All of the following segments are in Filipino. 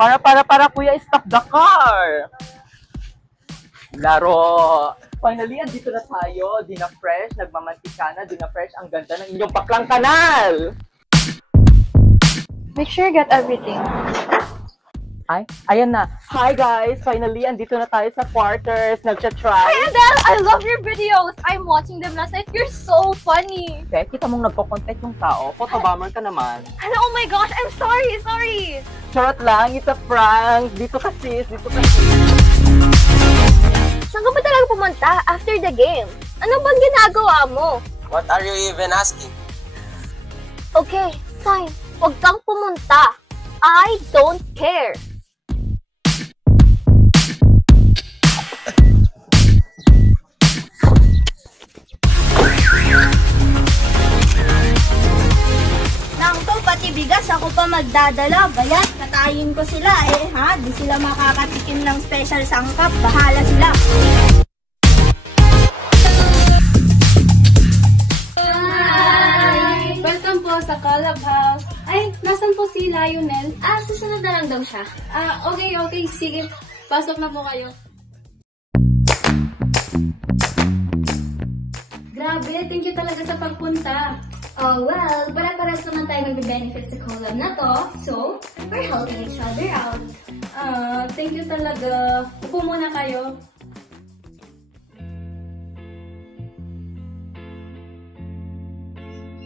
Para, kuya, stop the car! Laro! Finally, andito na tayo. Di na fresh, nagmamantika na, di na fresh. Ang ganda ng inyong paklang kanal! Make sure you get everything. Ay, ayan na. Hi guys! Finally, andito na tayo sa quarters. Nagcha-try. Hi Adele! I love your videos! I'm watching them last night. You're so funny! Okay, kita mong nagpo-content yung tao. Photobomber ka naman. Hello, oh my gosh! I'm sorry! Charot lang, it's a prank. Dito ka sis, dito ka sis. Saan ka ba talaga pumunta after the game? Ano bang ginagawa mo? What are you even asking? Okay, fine. Huwag kang pumunta. I don't care. Nangto, pati bigas ako pa magdadala. Bayan, katayin ko sila ha. Di sila makakatikim ng special sangkap. Bahala sila. Hi! Welcome po sa Collab House. Ay, nasan po si Lionel? Susunod na lang daw siya. Okay. Sige. Pasok na po kayo. Grabe, thank you talaga sa pagpunta. Oh, well, para-paras naman tayo mag-benefit sa collab na to. So, we're helping each other out. Thank you talaga. Upo muna kayo.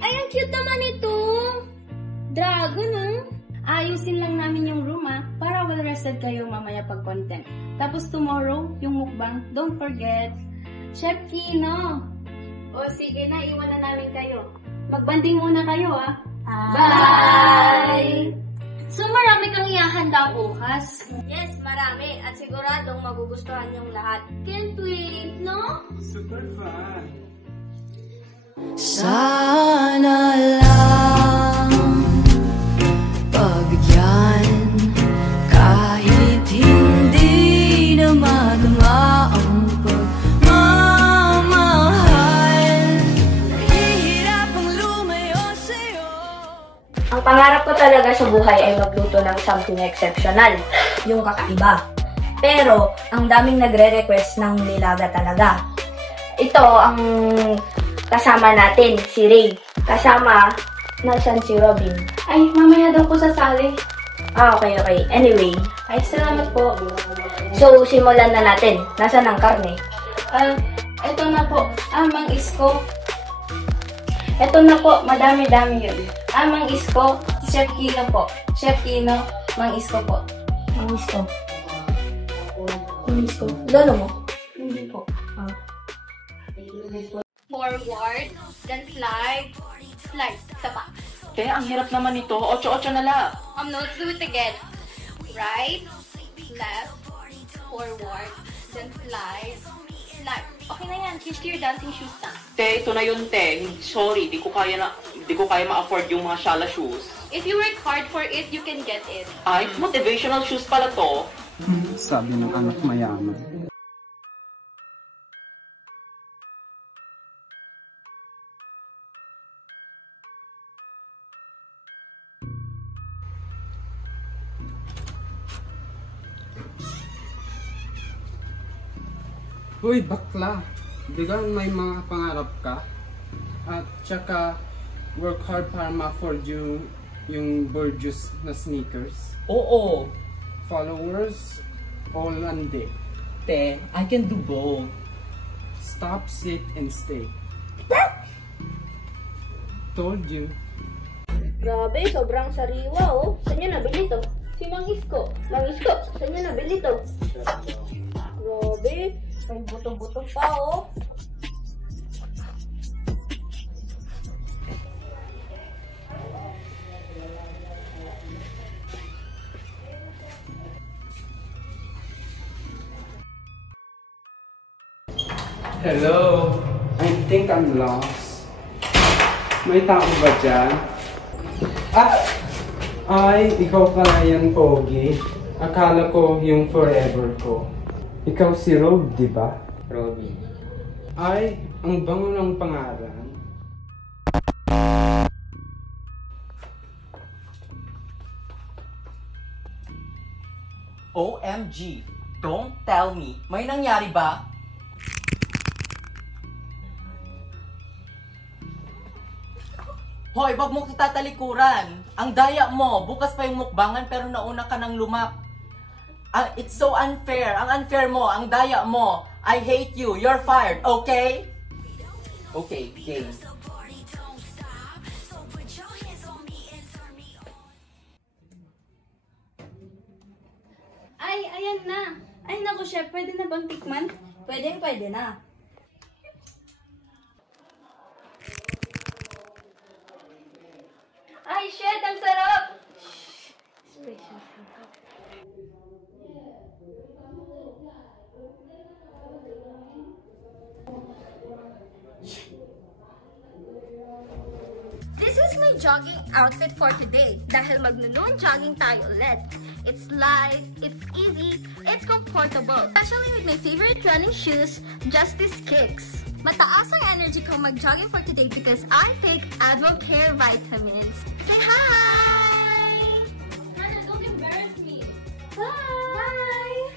Ay, ang cute naman ito. Dragon, Ayusin lang namin yung room para well-rested kayo mamaya pag-content. Tapos tomorrow, yung mukbang, don't forget. Chef Kino! O sige na, iwan na namin kayo. Magbanding muna kayo Bye! So, marami kang ihahanda bukas? Yes, marami. At siguradong magugustuhan niyong lahat. Can't wait, no? Super fun! Sana lang pagbigyan kahit hindi na madama ang pagmamahal. Nahihirapang lumayo sa'yo. Ang pangarap ko talaga sa buhay ay magluto ng something exceptional, yung kakaiba. Pero, ang daming nagre-request ng nilaga talaga. Ito ang kasama natin, si Ray. Kasama, nasan si Robin? Ay, mamaya daw po sasali. Okay. Anyway, Ay, salamat po. so simulan na natin. Nasaan ang karne? Eto na po. Mang Isko. Eto na po, madami-dami yun. Mang Isko, Chef Kino po. Chef Kino, Mang Isko po. Misko. Lolo mo? Hindi po. Forward, then slide, isa pa. Te, ang hirap naman ito. 8-8 na lang. No, let's do it again. Right, left, forward, then slide. Okay na yan, change to your dancing shoes na. Te, ito na yun, te. Sorry, di ko kaya ma-afford yung mga shala shoes. If you work hard for it, you can get it. Ay, motivational shoes pala to. Sabi ng anak mayaman. Uy, bakla! Bigang may mga pangarap ka. At tsaka, work hard para ma-afford yung gorgeous na sneakers. Oo. Followers, all on day. Te, I can do both. Stop, sit, and stay. Told you. Grabe, sobrang sariwa Saan niya nabili to? Si Mang Isko. Mang Isko, saan niya nabili to? Grabe, may buto-buto pa Hello, I think I'm lost. May tao ba dyan? Ay, ikaw pala yan, Pogi. Akala ko yung forever ko. Ikaw si Rob, di ba? Robin. Ay, ang bango ng pangalan. OMG, don't tell me. May nangyari ba? Hoy, wag mo kita talikuran. Ang daya mo, bukas pa yung mukbangan pero nauna ka nang lumap. It's so unfair. Ang unfair mo, ang daya mo. I hate you. You're fired, okay? Okay, game. Ay, ayan na. Ay, naku, chef, pwede na bang tikman? Pwede na. Ay, shit, ang sarap! Special sangkap. This is my jogging outfit for today. Dahil magno-noon jogging tayo ulit. It's light, it's easy, it's comfortable. Especially with my favorite running shoes, Justice Kicks. Mataas ang energy ko mag-jogging for today because I take Advocare vitamins. Say hi! Hannah, don't embarrass me. Bye!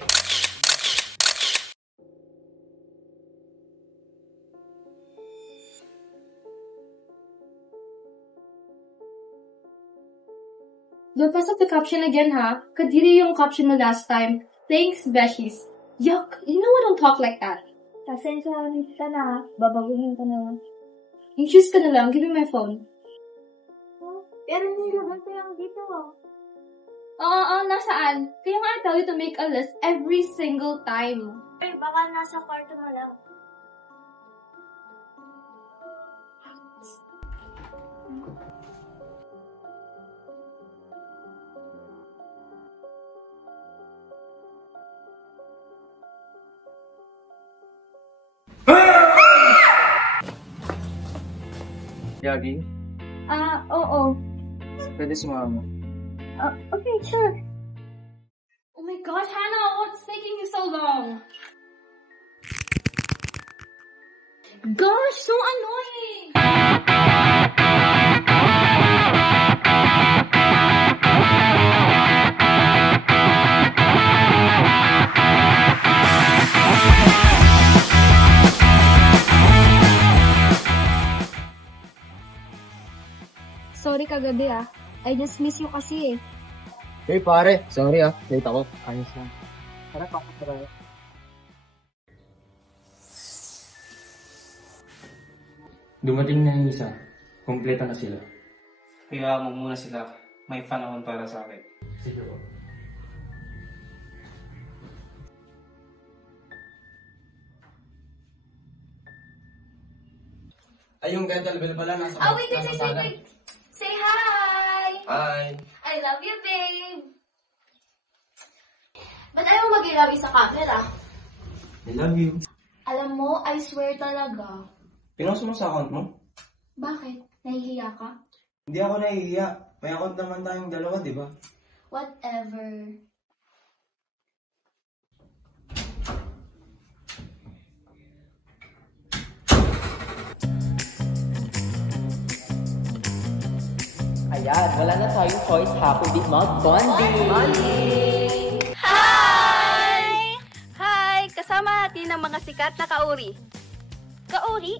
Don't mess up the caption again, ha? Kadiri yung caption mo last time. Thanks, Beshies. Yuck! You know I don't talk like that. Pasensya ka na. Babaguhin ko na. Yung shoes ka na lang. Give me my phone. Pero nilagay ko yung dito. Oo, nasaan? Kaya nga I tell you to make a list every single time. Ay, baka nasa kwarto mo lang. Yagi, Oo. pwede sumama. Okay, sure. Oh my gosh, Hannah, what's taking you so long? Gosh, so annoying! Sorry kagabi I just miss you kasi eh. Hey pare, sorry late ako. Ayos lang. Tara, pasok na tayo. Dumating na yung isa. Kompleto na sila. Kaya mo muna sila. May panahon para sa akin. Sige po. Ay, yung kettlebell pala nasa Wait. Say hi! Hi! I love you, babe! Ba't ayaw mo mag-ilawi sa camera? I love you. Alam mo, I swear talaga. Pinost mo sa account mo? Bakit? Nahihiya ka? Hindi ako nahihiya. May account naman tayong dalawa, di ba? Whatever. Ayan, wala na tayong choice ha, kundi mag-bonding! Hi! Hi! Kasama natin ang mga sikat na kauri. Kauri?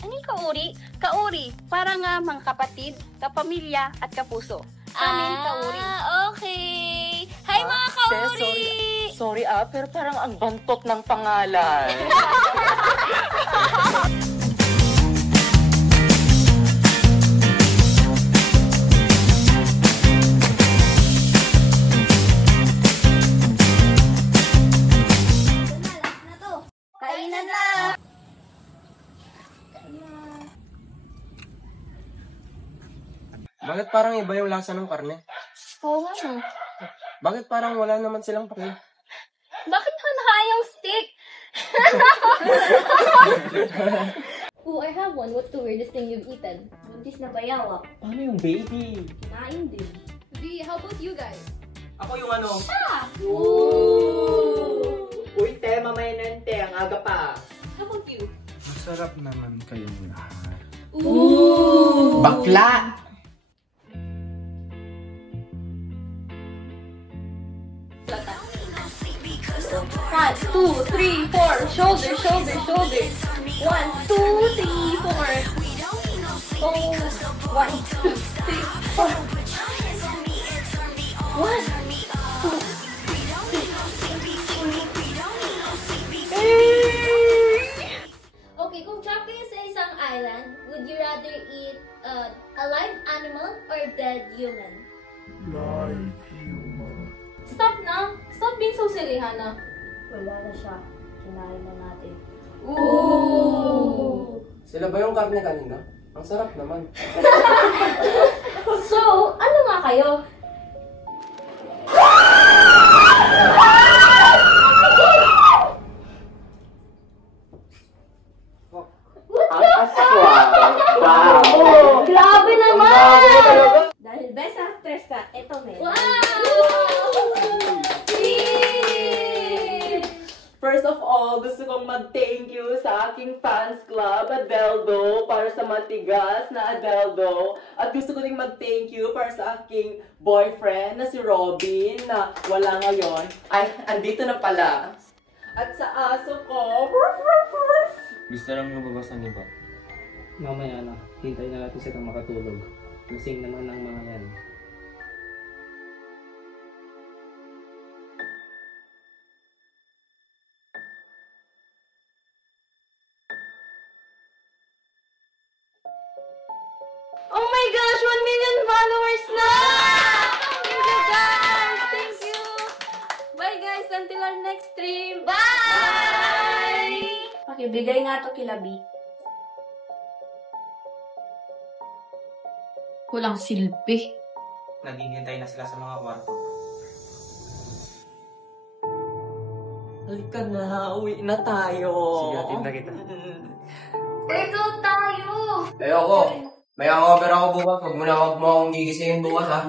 Ano yung kauri? Kauri, parang mga kapatid, kapamilya, at kapuso. Sa amin, kauri. Okay. Hi, mga kauri! Sorry pero parang ang bantot ng pangalan. Kainan na! Bakit parang iba yung lasa ng karne? Oo nga no. Bakit parang wala naman silang pake? Bakit mo nakain yung steak? Oh, I have one. What's the weirdest thing you've eaten? Buntis na bayaw Paano yung baby? Kinain din. V, how about you guys? Ako yung ano? Uy, te, mamaya na te, ang aga pa. How about you? Masarap naman kayong lahat. Bakla! 2, 3, 4. Shoulder, shoulder, shoulder. 1, 2, 3, 4. Oh, 1, 2, 3, 4. 1, 2, 3. Okay, kung trapped kayo sa isang island, would you rather eat a live animal or dead human? Live human. Stop na. Stop being so silly, Hana. Wala na siya. Kinain na natin. Ooh! Sila ba yung karne kanina? Ang sarap naman. So, ano nga kayo? Wow! Grabe naman! Dahil best actress ka, eto may. Wow! First of all, gusto kong mag-thank you sa aking fans club, Adeldo, para sa matigas na Adeldo. At gusto ko ding mag-thank you para sa aking boyfriend na si Robin, na wala ngayon. Ay, andito na pala. At sa aso ko, Gusto lang yung babasan niyo ba? Mamaya na, hintayin na natin silang makatulog. Lasing naman ng mga yan. Oh my gosh! 1 million followers na! Thank you guys! Thank you! Bye guys! Until our next stream! Bye! Pakibigay nga to kila B. Walang silbi. Naghihintay na sila sa mga kwarto. halika na, uwi na tayo. Sige, atid na kita. Ito tayo! Ayoko. May hangover ako bukas. Huwag mo akong gigisingin bukas, ha?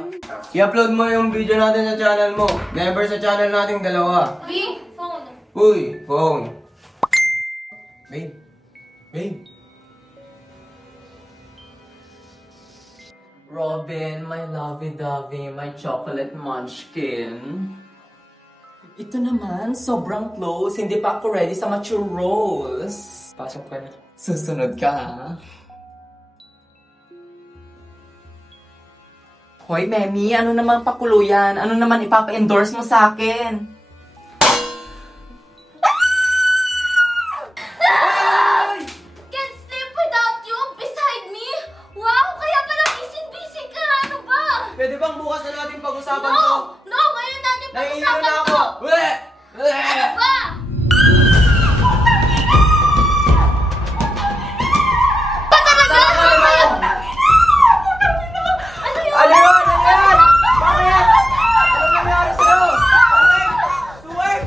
I-upload mo yung video natin sa channel mo. Never sa channel nating dalawa. B, phone. Uy, phone. Babe. Babe. Robin, my lovey-dovey, my chocolate munchkin. Ito naman, sobrang close. Hindi pa ako ready sa mature roles. Pasok ka na. Susunod ka, ha? Hoy, Memi, ano naman pakuluyan? Ano naman ipapa-endorse mo sa akin? Can't sleep without you beside me. Wow, kaya pala busy ka. Ano ba? Pwede bang bukas na natin pag-usapan No! to? No, ngayon natin Nahihilo pag-usapan na ako! to. Weh! Ano ba? Ba talaga? Ano ba yan? Ano yun? Ano yun? Ano yan? Bakit? Ano nangyari sa'yo? Suwek!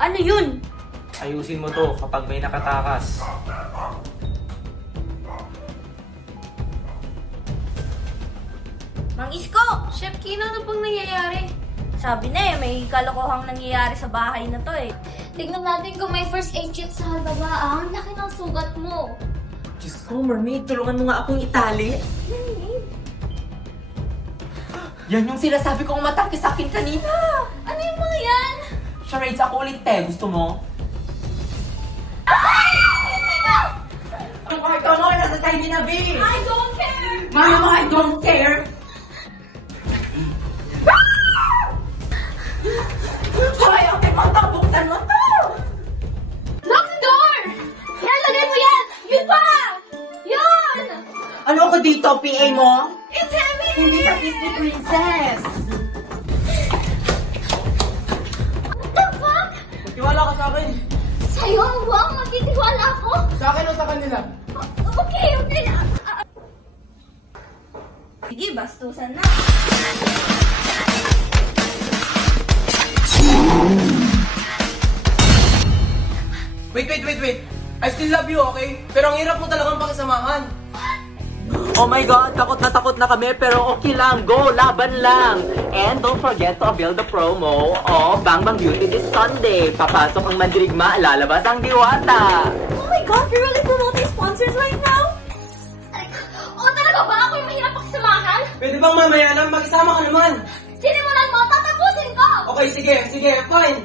Ano yun? Ayusin mo to kapag may nakatakas. Mang Isko! Chef Kino, ano bang nangyayari? Sabi na eh, may kalokohang nangyayari sa bahay na to eh. Tignan natin kung may first aid kit sa halaba. Ang laki ng sugat mo. Diyos ko, mermaid, tulungan mo nga akong itali. Yan yung sinasabi kong matake sa akin kanina. Ano yung mga yan? Charades ako ulit, te. Gusto mo? Yung kwarto mo, nasa side ni Nabi. I don't care! Mama, I don't care. Hoy, okay, buksan mo to. Lock the door! Nalagay mo yan! Yun pa! Yun! Ano ko dito, PA mo? It's heavy! Hindi ka Disney princess. What the fuck? Magtiwala ka sa akin. Sa'yo? Wow, magtitiwala ako? Sa akin o sa kanila? Okay, okay. Sige, bastusan na. Wait. I still love you, okay? Pero ang hirap mo talagang pakisamahan. Oh my God, takot na kami, pero okay lang. Go, laban lang. And don't forget to avail the promo of Bang Bang Beauty this Sunday. Papasok ang mandirigma, lalabas ang diwata. Oh my God, you're really promoting sponsors right now? Oh, talaga ba? Ako yung mahirap pakisamahan? Pwede bang mamaya na? Mag-isama ka naman. Sinimulan mo, tatapusin ko! Okay, sige, fine.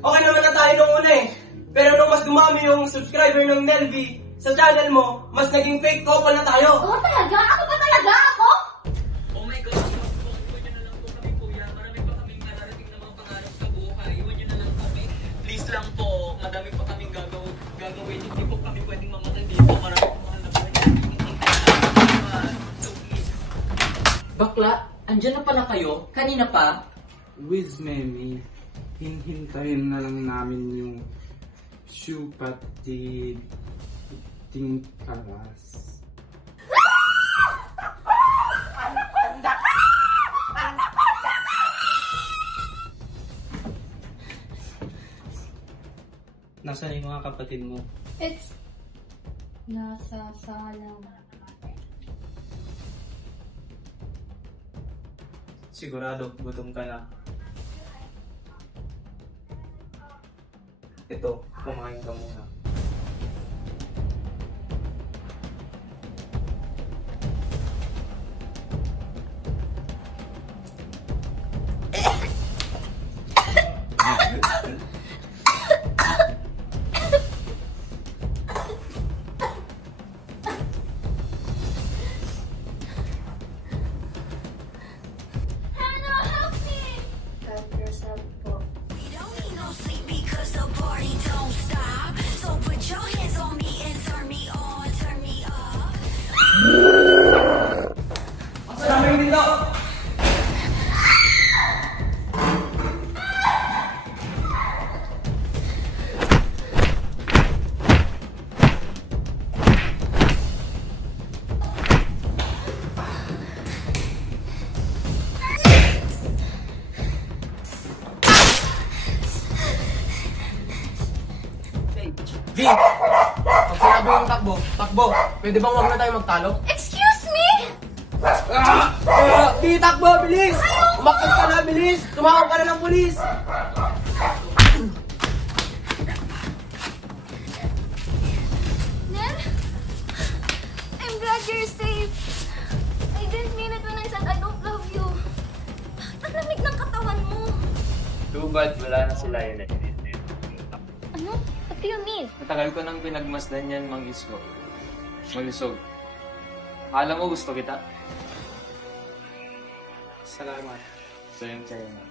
Okay naman na tayo nung una eh. Pero nung mas dumami yung subscriber ng Nelby sa channel mo, mas naging fake couple na tayo. Oo talaga? Ako ba talaga? Ako? Oh my God, iwan nyo na lang po kami, kuya. Marami pa kaming mararating na mga pangarap sa buhay. Iwan nyo na lang kami. Please lang po, madami pa kaming gagawin. Hindi po kami pwedeng mamatay dito. Marami pa mahal na buhay. So please. Bakla, andyan na pala kayo? Kanina pa? With Memi, hinhintayin na lang namin yung shoe pati tingkaras. Nasaan yung mga kapatid mo? It's nasa sala. Sigurado, gutom ka na. Ito, kumain ka muna. Maraming dito! V! Pag sinabi yung takbo. Pwede bang wag na tayo magtalo? Excuse me? Di, takbo! Bilis! Umakit ka na! Bilis! Tumawag ka na ng pulis! Nel? I'm glad you're safe. I didn't mean it when I said I don't love you. Bakit ang lamig ng katawan mo? Too bad, wala na sila yun eh. Ano? What do you mean? Matagal ko nang pinagmasdan yan, Mang-Isko. Malusog. Akala mo gusto kita? Salamat. Sa'yo na.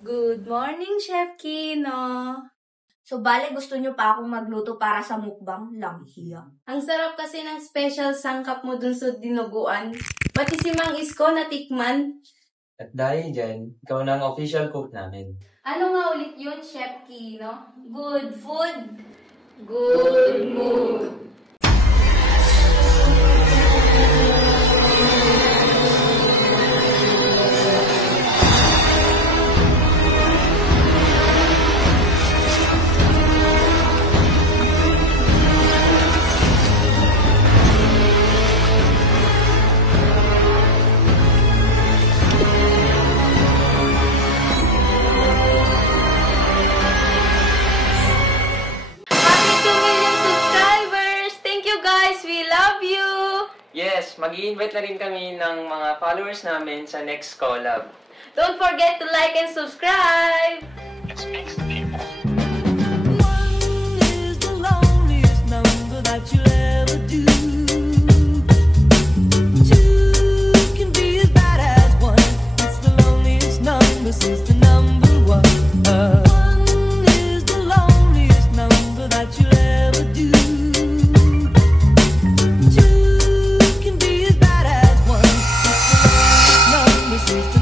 Good morning, Chef Kino! So, bale, gusto nyo pa akong magluto para sa mukbang? Lang hiya. Ang sarap kasi ng special sangkap mo dun sa dinuguan. Pati si Mang Isko natikman. At dahil dyan, ikaw na ang official cook namin. Ano nga ulit yun, Chef Kino? Good food, good mood. Yes, mag-i-invite na rin kami ng mga followers namin sa next collab. Don't forget to like and subscribe! This is the